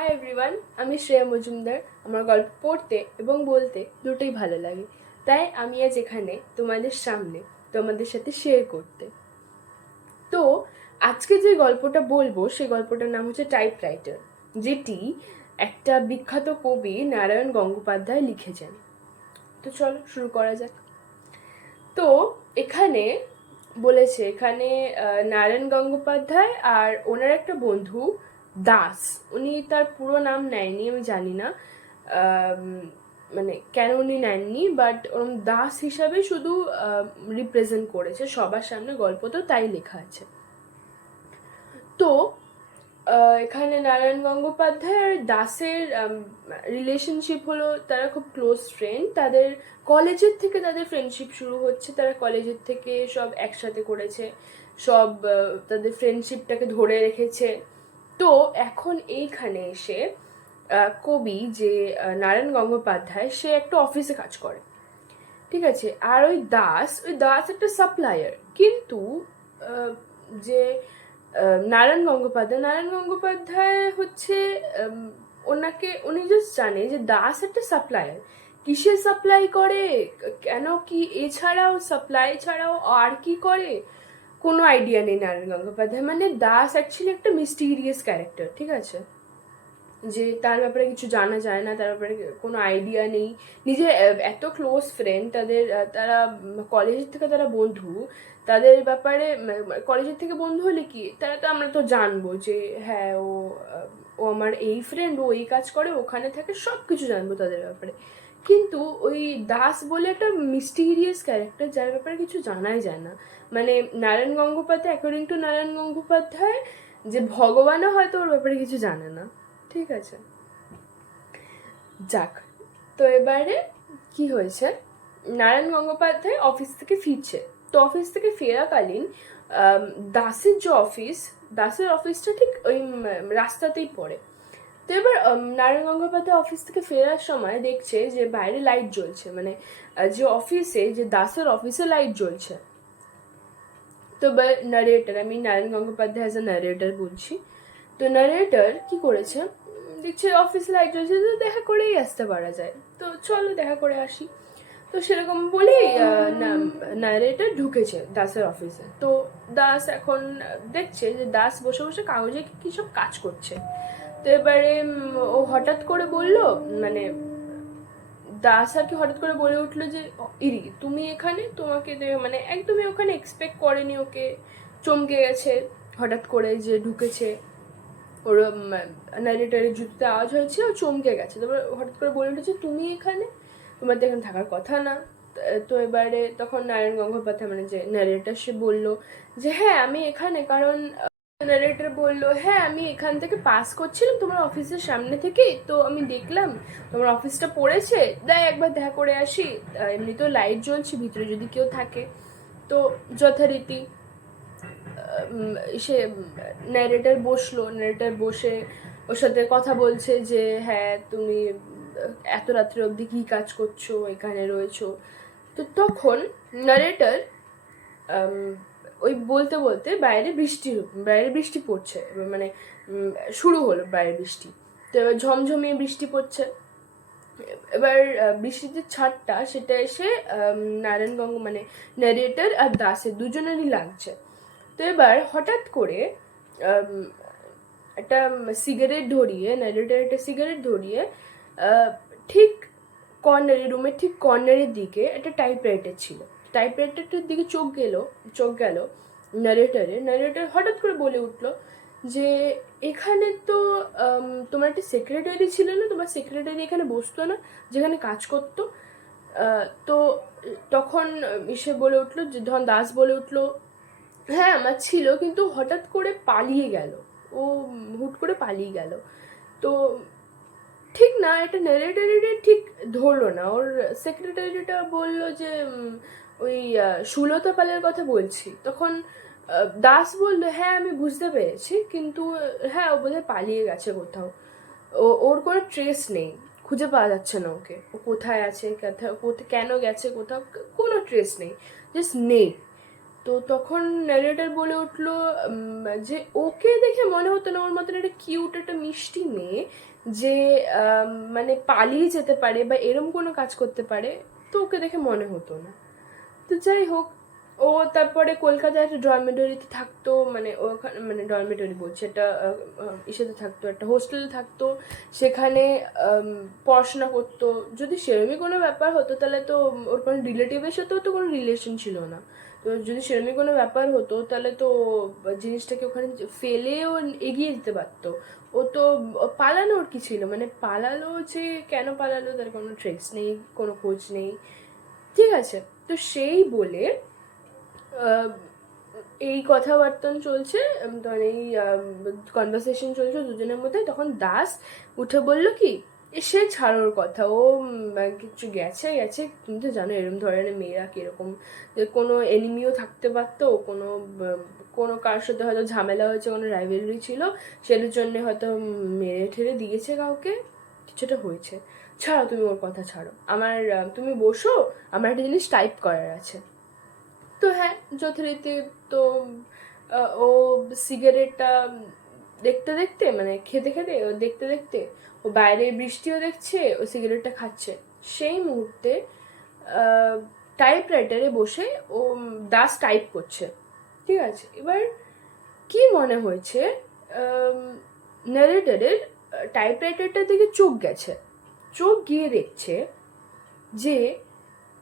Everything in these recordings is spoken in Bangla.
হাই এভরিওয়ান, আমি শ্রেয়া মজুমদার। আমার গল্প পড়তে এবং বলতে দুটোই ভালো লাগে, তাই আমি আজ এখানে তোমাদের সামনে তোমাদের সাথে শেয়ার করতে। তো আজকে যে গল্পটা বলবো সেই গল্পটার নাম হচ্ছে টাইপরাইটার, যেটি একটা বিখ্যাত কবি নারায়ণ গঙ্গোপাধ্যায় লিখেছেন। তো চলো শুরু করা যাক। তো এখানে এখানে নারায়ণ গঙ্গোপাধ্যায় আর ওনার একটা বন্ধু দাস, উনি তার পুরো নাম নেয়নি, আমি জানি না মানে কেন উনি নেননি, বাট ওরম দাস হিসাবে শুধু রিপ্রেজেন্ট করেছে সবার সামনে, গল্প তো তাই লেখা আছে। তো এখানে নারায়ণ গঙ্গোপাধ্যায় আর দাসের রিলেশনশিপ হলো, তারা খুব ক্লোজ ফ্রেন্ড। তাদের কলেজের থেকে তাদের ফ্রেন্ডশিপ শুরু হচ্ছে, তারা কলেজের থেকে সব একসাথে করেছে, সব তাদের ফ্রেন্ডশিপটাকে ধরে রেখেছে। তো এখন এইখানে এসে কবি যে নারায়ণ গঙ্গোপাধ্যায়, সে একটা অফিসে কাজ করে, ঠিক আছে। আর ওই দাস একটা সাপ্লায়ার, কিন্তু যে নারায়ণ গঙ্গোপাধ্যায় হচ্ছে উনি জাস্ট জানে যে দাস একটা সাপ্লায়ার। কিসের সাপ্লাই করে, কেন, কি, এছাড়াও সাপ্লাই ছাড়াও আর কি করে, কোনো আইডিয়া নেই নারায়ণ গঙ্গোপাধ্যায়। মানে দাস অ্যাকচুয়ালি একটা মিস্টিরিয়াস ক্যারেক্টার, ঠিক আছে, যে তার ব্যাপারে কিছু জানা যায় না, তার ব্যাপারে কোনো আইডিয়া নেই। নিজের এত ক্লোজ ফ্রেন্ড, তারা কলেজের থেকে তারা বন্ধু, তাদের ব্যাপারে কলেজের থেকে বন্ধু হলে কি, তো আমরা তো জানবো যে হ্যাঁ ও আমার এই ফ্রেন্ড, ও এই কাজ করে, ওখানে থাকে, সব কিছু জানবো তাদের ব্যাপারে। কিন্তু ওই দাস বলে একটা মিস্টিরিয়াস ক্যারেক্টার, যার ব্যাপারে কিছু জানাই যায় না। মানে নারায়ণ গঙ্গোপাধ্যায়, অ্যাকর্ডিং টু নারায়ণ গঙ্গোপাধ্যায়, যে ভগবানও হয়তো ওর ব্যাপারে কিছু জানে না, ঠিক আছে। যাক, তো এবারে কি হয়েছে, নারায়ণ গঙ্গোপাধ্যায় অফিস থেকে ফিরছে। তো অফিস থেকে ফেরাকালীন দাসের যে দাসের অফিসটা ঠিক ওই রাস্তাতেই পড়ে। তো এবার নারায়ণ গঙ্গোপাধ্যায় অফিস থেকে ফেরার সময় দেখছে যে বাইরে লাইট জ্বলছে, মানে যে দাসের অফিসে লাইট জ্বলছে। তো নারেটার, আমি নারায়ণ গঙ্গোপাধ্যায় অ্যাজ এ নারেটার বলছি। তো নারেটার কি করেছে, দেখছে অফিস লাইট জ্বলছে, তো দেখা করেই আসতে পারা যায়, তো চলো দেখা করে আসি। তো সেরকম বলেই নারেটার ঢুকেছে দাসের অফিসে। তো দাস এখন দেখছে যে দাস বসে বসে কাগজে কি সব কাজ করছে। তো এবারে ও হঠাৎ করে বলল, মানে দাস আর কি হঠাৎ করে বলে উঠলো যে ইরি তুমি এখানে, তোমাকে মানে একদমই ওখানে এক্সপেক্ট করেনি, ওকে চমকে গেছে হঠাৎ করে যে ঢুকেছে। ওর ন্যারেটারের জুতোতে আওয়াজ হয়েছে, ও চমকে গেছে। তারপর হঠাৎ করে বলে উঠেছে তুমি এখানে, তোমার তো এখানে থাকার কথা না। তো এবারে তখন নারায়ণ গঙ্গোপাধ্যায়, মানে যে ন্যারেটার, সে বললো যে হ্যাঁ আমি এখানে, কারণ ন্যারেটার বললো হ্যাঁ আমি এখান থেকে পাস করছিলাম তোমার অফিসের সামনে থেকে, তো আমি দেখলাম তোমার অফিসটা পড়েছে, একবার দেখা করে আসি, এমনি তো লাইট জ্বলছে, ভিতরে যদি কেউ থাকে। তো যথারীতি সে ন্যারেটার বসে ওর সাথে কথা বলছে যে হ্যাঁ তুমি এত রাত্রে অবধি কি কাজ করছো, এখানে রয়েছো। তো তখন ন্যারেটার ওই বলতে বলতে বাইরে বৃষ্টি পড়ছে, মানে শুরু হলো বাইরে বৃষ্টি। তো এবার ঝমঝমিয়ে বৃষ্টি পড়ছে। এবার বৃষ্টির যে ছাদটা, সেটা এসে মানে ন্যারেটার আর দাসের দুজনেরই লাগছে। তো এবার হঠাৎ করে একটা ন্যারেটার একটা সিগারেট ধরিয়ে ঠিক রুমের ঠিক কর্নারের দিকে একটা টাইপরাইটার ছিল। টাইপরাইটারটার দিকে চোখ গেল ন্যারেটার হঠাৎ করে বলে উঠলো যে এখানে তো তোমার একটা সেক্রেটারি ছিল না, তোমার সেক্রেটারি এখানে বসতো না, যেখানে কাজ করতো। তো তখন সে বলে উঠলো, যে ধন দাস বলে উঠলো হ্যাঁ আমার ছিল, কিন্তু হঠাৎ করে পালিয়ে গেল, ও হুট করে পালিয়ে গেল। তো ঠিক না, এটা ন্যারেটারিটা ঠিক ধরলো না। ওর সেক্রেটারিটা বলল যে ওই সুলতা পালের কথা বলছি। তখন দাস বললো হ্যাঁ আমি বুঝতে পেরেছি, কিন্তু হ্যাঁ ও বোধহয় পালিয়ে গেছে কোথাও, ওর কোনো ট্রেস নেই, খুঁজে পাওয়া যাচ্ছে না ওকে, ও কোথায় আছে, কেন গেছে কোথাও, কোনো ট্রেস নেই, জাস্ট নেই। তো তখন ন্যারেটর বলে উঠলো যে ওকে দেখে মনে হতো না ওর মতন একটা কিউট একটা মিষ্টি মেয়ে যে মানে পালিয়ে যেতে পারে বা এরম কোনো কাজ করতে পারে, তো ওকে দেখে মনে হতো না। তো যাই হোক, ও তারপরে কলকাতায় একটা ডরমেটরিতে থাকতো, মানে ওখানে মানে ডরমেটরি বলছে একটা ইসেতে থাকতো, একটা হোস্টেলে থাকতো, সেখানে পড়াশোনা করতো। যদি সেরমই কোনো ব্যাপার হতো তাহলে তো ওর কোনো রিলেটিভের সাথেও তো কোনো রিলেশন ছিল না। তো যদি সেরমই কোনো ব্যাপার হতো তাহলে তো জিনিসটাকে ওখানে ফেলে ও এগিয়ে যেতে পারতো। ও তো পালানোর কি ছিল, মানে পালালো যে কেন পালালো তার কোনো ট্রেস নেই, কোনো খোঁজ নেই। ঠিক আছে, তো সেই বলে এই কথাবার্তা চলছে, তখন এই কনভারসেশন চলছে দুজনের মধ্যে। তখন দাস উঠে বলল কি, সে ছাড়োর কথা, ও কিছু গেছে গেছে, তুমি তো জানো এরকম ধরনের মেয়েরা কিরকম, কোনো এনিমিও থাকতে পারতো, কোনো কোনো কার সাথে হয়তো ঝামেলা হয়েছে, কোনো রাইভেলরি ছিল, সেটার জন্য হয়তো মেরে ঠেরে দিয়েছে কাউকে, কিছুটা হয়েছে। ছাড়ো, তুমি ওর কথা ছাড়ো, আমার তুমি বসো, আমার একটা জিনিস টাইপ করার আছে। তো হ্যাঁ, যথারীতি তো ও সিগারেটটা দেখতে দেখতে, মানে খেতে খেতে, ও দেখতে দেখতে, ও বাইরে বৃষ্টিও দেখছে, ও সিগারেটটা খাচ্ছে। সেই মুহূর্তে টাইপ রাইটারে বসে ও দাস টাইপ করছে। ঠিক আছে, এবার কি মনে হয়েছে, ন্যারেটারের টাইপ রাইটারটার দিকে চোখ গেছে, চোখ গিয়ে দেখছে যে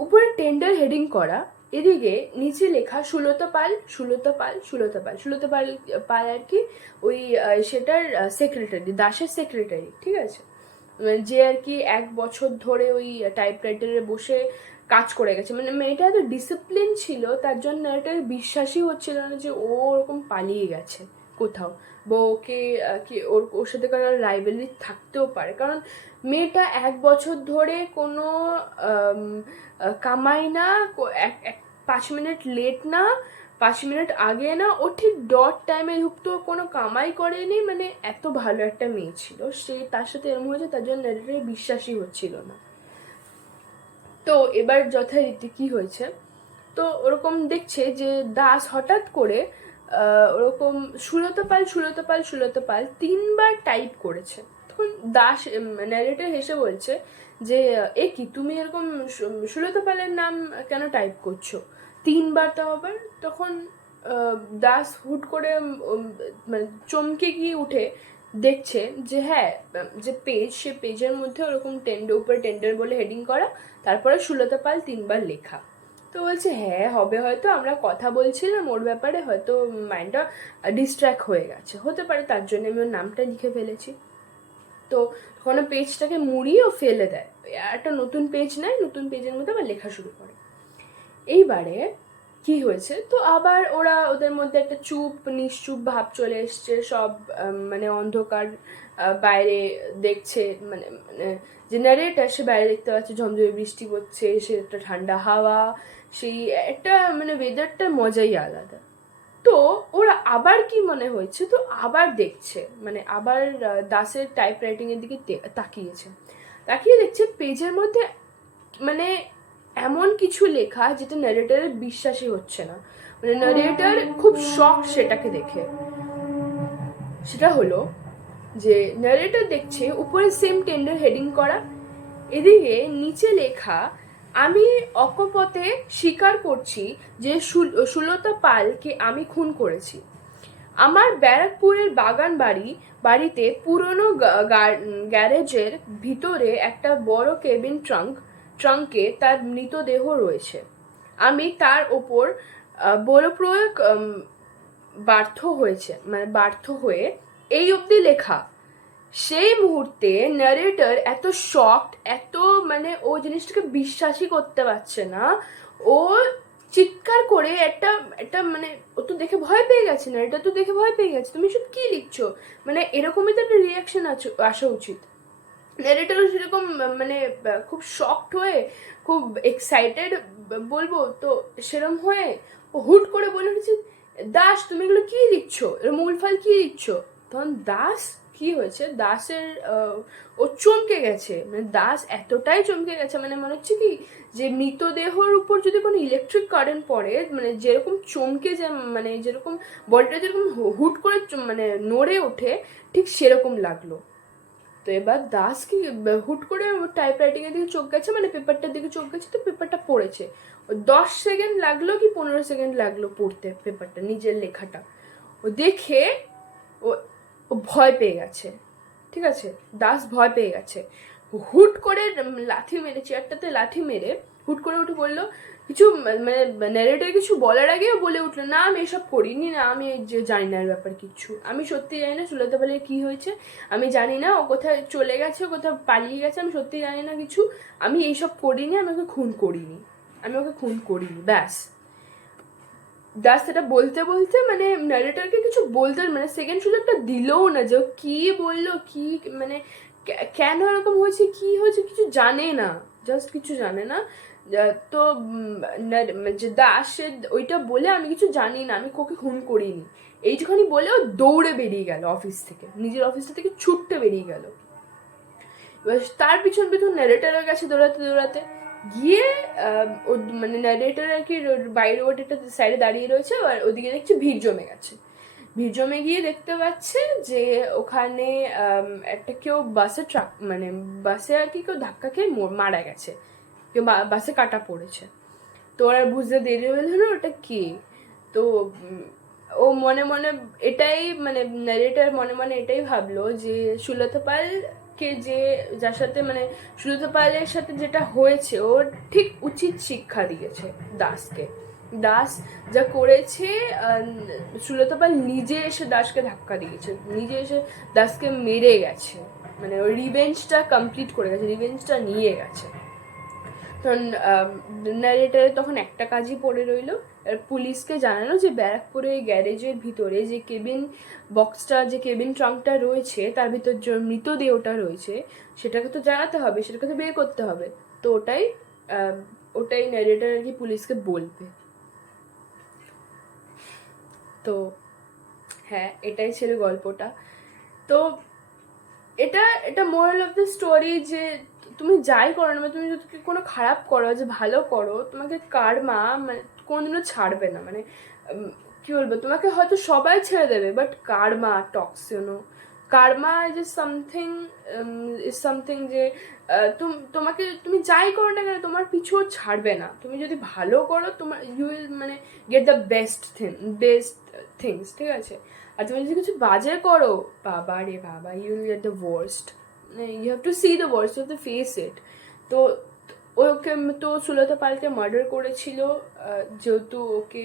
উপরে টেন্ডার হেডিং করা, এদিকে নিচে লেখা সুলতা পাল, সুলতা পাল, সুলতা পাল, সুলতা পাল পাল আর কি ওই সেটার সেক্রেটারি, দাসের সেক্রেটারি। ঠিক আছে, যে আর কি 1 বছর ধরে ওই টাইপরাইটারে বসে কাজ করে গেছে। মানে মেয়েটা এত ডিসিপ্লিন ছিল, তার জন্য এটা বিশ্বাসই হচ্ছিল না যে ও ওরকম পালিয়ে গেছে কোথাও, বা ওকে কি ওর ওর সাথে কারো রাইভেলি থাকতেও পারে। কারণ মেয়েটা 1 বছর ধরে কোনো কামাই না, 5 মিনিট লেট না, 5 মিনিট আগে না, ও ঠিক ডট টাইমে ঢুকতো, কোনো কামাই করেনি। মানে এত ভালো একটা মেয়ে ছিল সে, তার সাথে এরকম হয়েছে, তার জন্য বিশ্বাসই হচ্ছিল না। তো এবার যথারীতি কি হয়েছে, তো ওরকম দেখছে যে দাস হঠাৎ করে ওরকম সুলতা পাল, সুলতা পাল, সুলতা পাল 3বার টাইপ করেছে। তখন দাস ন্যারেটর হেসে বলছে যে এ কি, তুমি এরকম সুলতা পালের নাম কেন টাইপ করছো 3বার? তো আবার তখন দাস হুট করে মানে চমকে গিয়ে উঠে দেখছে যে হ্যাঁ, যে পেজ, সে পেজের মধ্যে ওরকম টেন্ডার, উপরে টেন্ডার বলে হেডিং করা, তারপরে সুলতা পাল 3বার লেখা। তো বলছে হ্যাঁ হবে হয়তো, আমরা কথা বলছিলাম ওর ব্যাপারে, হয়তো মাইন্ডটা ডিস্ট্র্যাক্ট হয়ে গেছে, হতে পারে, তার জন্য আমি ওর নামটা লিখে ফেলেছি। তো তখন পেজটাকে মুড়িয়ে ও ফেলে দেয়, একটা নতুন পেজ নেয়, নতুন পেজের মধ্যে আবার লেখা শুরু করে। এইবারে কি হয়েছে, তো আবার ওরা ওদের মধ্যে একটা চুপ নিশ্চুপ ভাব চলে এসছে, সব মানে অন্ধকার, বাইরে দেখছে, মানে মানে যে ন্যারেটার সে বাইরে দেখতে পাচ্ছে ঝমঝমে বৃষ্টি পড়ছে, সে একটা ঠান্ডা হাওয়া, সেই একটা মানে ওয়েদারটার মজাই আলাদা। তো ওরা আবার কি মনে হয়েছে, তো আবার দেখছে, মানে আবার দাসের টাইপ রাইটিং এর দিকে তাকিয়েছে, তাকিয়ে দেখছে পেজের মধ্যে মানে এমন কিছু লেখা যেটা ন্যারেটারের বিশ্বাসই হচ্ছে না। মানে ন্যারেটার খুব শক সেটাকে দেখে। সেটা হলো যে ন্যারেটার দেখছে উপরে সেম টেন্ডার হেডিং করা, এদিকে নিচে লেখা, আমি অকপথে স্বীকার করছি যে সুলতা পালকে আমি খুন করেছি। আমার ব্যারাকপুরের বাগান বাড়িতে পুরনো গ্যারেজের ভিতরে একটা বড় কেবিন ট্রাঙ্কে তার মৃতদেহ রয়েছে। আমি তার ওপর বলপ্রয়োগ ব্যর্থ হয়ে এই অবধি লেখা। সেই মুহূর্তে ন্যারেটর এত শকড, এত মানে ও জিনিসটাকে বিশ্বাসই করতে পারছে না। ও চিৎকার করে একটা একটা মানে ও তো দেখে ভয় পেয়ে গেছে, ন্যারেটর তো দেখে ভয় পেয়ে গেছে, তুমি সব কি লিখছো, মানে এরকমই তো একটা রিয়াকশন আসা উচিত। ন্যারেটরও সেরকম মানে খুব শকড হয়ে, খুব এক্সাইটেড বলবো তো, সেরম হয়ে ও হুট করে বলে উঠেছে, দাস তুমি এগুলো কি লিখছো, এরকম উলফাল কি লিখছো? তখন দাস কি হয়েছে, দাসের ও চমকে গেছে, মানে দাস এতটাই চমকে গেছে, মানে মনে হচ্ছে কি যে মৃতদেহর উপর যদি কোনো ইলেকট্রিক কারেন্ট পড়ে, মানে যেরকম চমকে যে, মানে যেরকম বডিটা যেরকম হুট করে মানে নড়ে ওঠে, ঠিক সেরকম লাগলো। তো এবার দাস কি হুট করে টাইপরাইটিং এর দিকে চোখ গেছে, মানে পেপারটার দিকে চোখ গেছে, তো পেপারটা পড়েছে। 10 সেকেন্ড লাগলো কি 15 সেকেন্ড লাগলো পড়তে পেপারটা, নিজের লেখাটা। ও দেখে ও ও ভয় পেয়ে গেছে, ঠিক আছে, দাস ভয় পেয়ে গেছে। হুট করে লাথি মেরে, চেয়ারটাতে লাথি মেরে হুট করে উঠে বললো কিছু, মানে ন্যারেটর কিছু বলার আগেও বলে উঠলো, না আমি এসব করিনি, না আমি যে জানি না এর ব্যাপার কিচ্ছু, আমি সত্যি জানি না সুলতা পালের কি হয়েছে, আমি জানি না ও কোথায় চলে গেছে, কোথাও পালিয়ে গেছে, আমি সত্যি জানি না কিছু, আমি এইসব করিনি, আমি ওকে খুন করিনি, আমি ওকে খুন করিনি, ব্যাস। দাস সেটা বলতে বলতে মানে ন্যারেটরকে কিছু বলতে, মানে সেকেন্ড সুযোগটা দিলও না যে ও কি বললো, কি মানে কেন এরকম হয়েছে, কি হয়েছে কিছু জানে না, জাস্ট কিছু জানে না। তো যে দাস সে ওইটা বলে আমি কিছু জানি না, আমি কোকে খুন করিনি, এইটুখানি বলে ও দৌড়ে বেরিয়ে গেল অফিস থেকে, নিজের অফিসটা থেকে ছুটতে বেরিয়ে গেল। এবার তার পিছন পিছন ন্যারেটারের কাছে দৌড়াতে দৌড়াতে গিয়ে ও মানে ন্যারেটার আর কি বাইরে ওটা একটা সাইডে দাঁড়িয়ে রয়েছে, আর ওদিকে দেখছি ভিড় জমে গেছে। ভিড় জমে গিয়ে দেখতে পাচ্ছে যে ওখানে একটা কেউ বাসে ট্রাক, মানে বাসে আর কি কেউ ধাক্কা খেয়ে মারা গেছে, কেউ বাসে কাটা পড়েছে। তো ওরা বুঝতে দেরি হলো না ওটা কে। তো ও মনে মনে এটাই, মানে ন্যারেটার মনে মনে এটাই ভাবলো যে সুলতা পাল কে যে, যার সাথে মানে সুলতা পালের সাথে যেটা হয়েছে, ও ঠিক উচিত শিক্ষা দিয়েছে দাসকে। দাস যা করেছে, সুলতা পাল নিজে এসে দাসকে ধাক্কা দিয়েছে, নিজে এসে দাসকে মেরে গেছে, মানে ওই রিভেঞ্জটা কমপ্লিট করে গেছে, রিভেঞ্জটা নিয়ে গেছে। তখন ন্যারেটারে তখন একটা কাজই পড়ে রইলো, পুলিশকে জানানো যে ব্যারাকপুরে গ্যারেজের ভিতরে যে কেবিন বক্সটা, যে কেবিন ট্রাঙ্কটা রয়েছে, তার ভিতর যে মৃতদেহটা রয়েছে, সেটাকে তো জানাতে হবে, সেটাকে তো বের করতে হবে। তো ওটাই ন্যারেটার আর কি পুলিশকে বলবে। তো হ্যাঁ, এটাই ছিল গল্পটা। তো এটা এটা মোরাল অফ দ্য স্টোরি যে তুমি যাই করো না, তুমি যদি কোনো খারাপ করো, যে ভালো করো, তোমাকে কার্মা মানে কোনোদিনও ছাড়বে না, মানে কি বলবো, তোমাকে হয়তো সবাই ছেড়ে দেবে, but Karma Tux, Karma is something যে তোমাকে তুমি যাই করো না কেন তোমার পিছু ছাড়বে না। তুমি যদি ভালো করো তোমার ইউ উইল মানে গেট দ্য বেস্ট থিংস, ঠিক আছে। আর তুমি যদি কিছু বাজে করো, বাবা রে বাবা, you will get the worst, you have to see the worst, you have to face it. তো ওকে তো সুলতা পালকে মার্ডার করেছিল, যেহেতু ওকে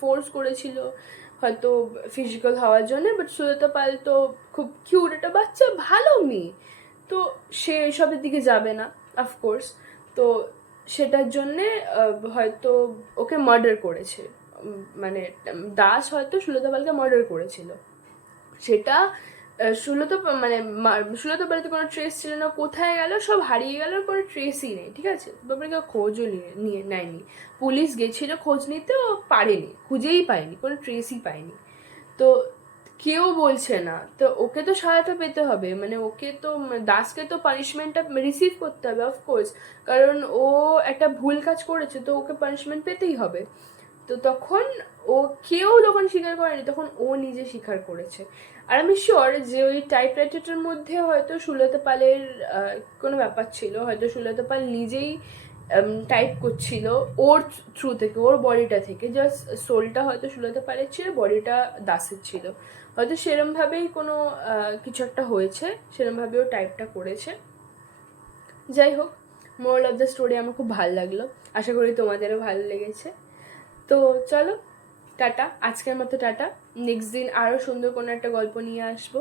ফোর্স করেছিল হয়তো ফিজিক্যাল হওয়ার জন্য, বাট সুলতা পাল তো খুব কিউট একটা বাচ্চা, ভালো মেয়ে, তো সে এসবের দিকে যাবে না অফকোর্স। তো সেটার জন্যে হয়তো ওকে মার্ডার করেছে, মানে দাস হয়তো সুলতা পালকে মার্ডার করেছিল। সেটা সুলতা পালতে কোনো ট্রেস ছিল না, কোথায় গেল, সব হারিয়ে গেল, কোনো ট্রেসই নেই, ঠিক আছে। তারপরে কেউ খোঁজও নেয়নি, পুলিশ গেছিল খোঁজ নিতে, ও পারেনি, খুঁজেই পায়নি, কোনো ট্রেসই পায়নি। তো কেউ বলছে না, তো ওকে তো সাজাতে পেতে হবে, মানে ওকে তো দাসকে তো পানিশমেন্টটা রিসিভ করতে হবে অফকোর্স, কারণ ও একটা ভুল কাজ করেছে, তো ওকে পানিশমেন্ট পেতেই হবে। তো তখন ও কেউ যখন স্বীকার করেনি, তখন ও নিজে স্বীকার করেছে। আর আমি শিওর যে ওই টাইপরাইটারটার মধ্যে হয়তো সুলতা পালের কোনো ব্যাপার ছিল, হয়তো সুলতা পাল নিজেই টাইপ করছিল ওর থ্রু থেকে, ওর বডিটা থেকে, জাস্ট সোলটা হয়তো সুলতা পালের ছিল, বডিটা দাসের ছিল, হয়তো সেরমভাবেই কোনো কিছু একটা হয়েছে, সেরমভাবেও টাইপটা করেছে। যাই হোক, মোরাল অফ দ্য স্টোরি আমার খুব ভালো লাগলো, আশা করি তোমাদেরও ভালো লেগেছে। তো চলো টাটা, আজকের মতো টাটা, নেক্সট দিন আরও সুন্দর কোনো একটা গল্প নিয়ে আসবো।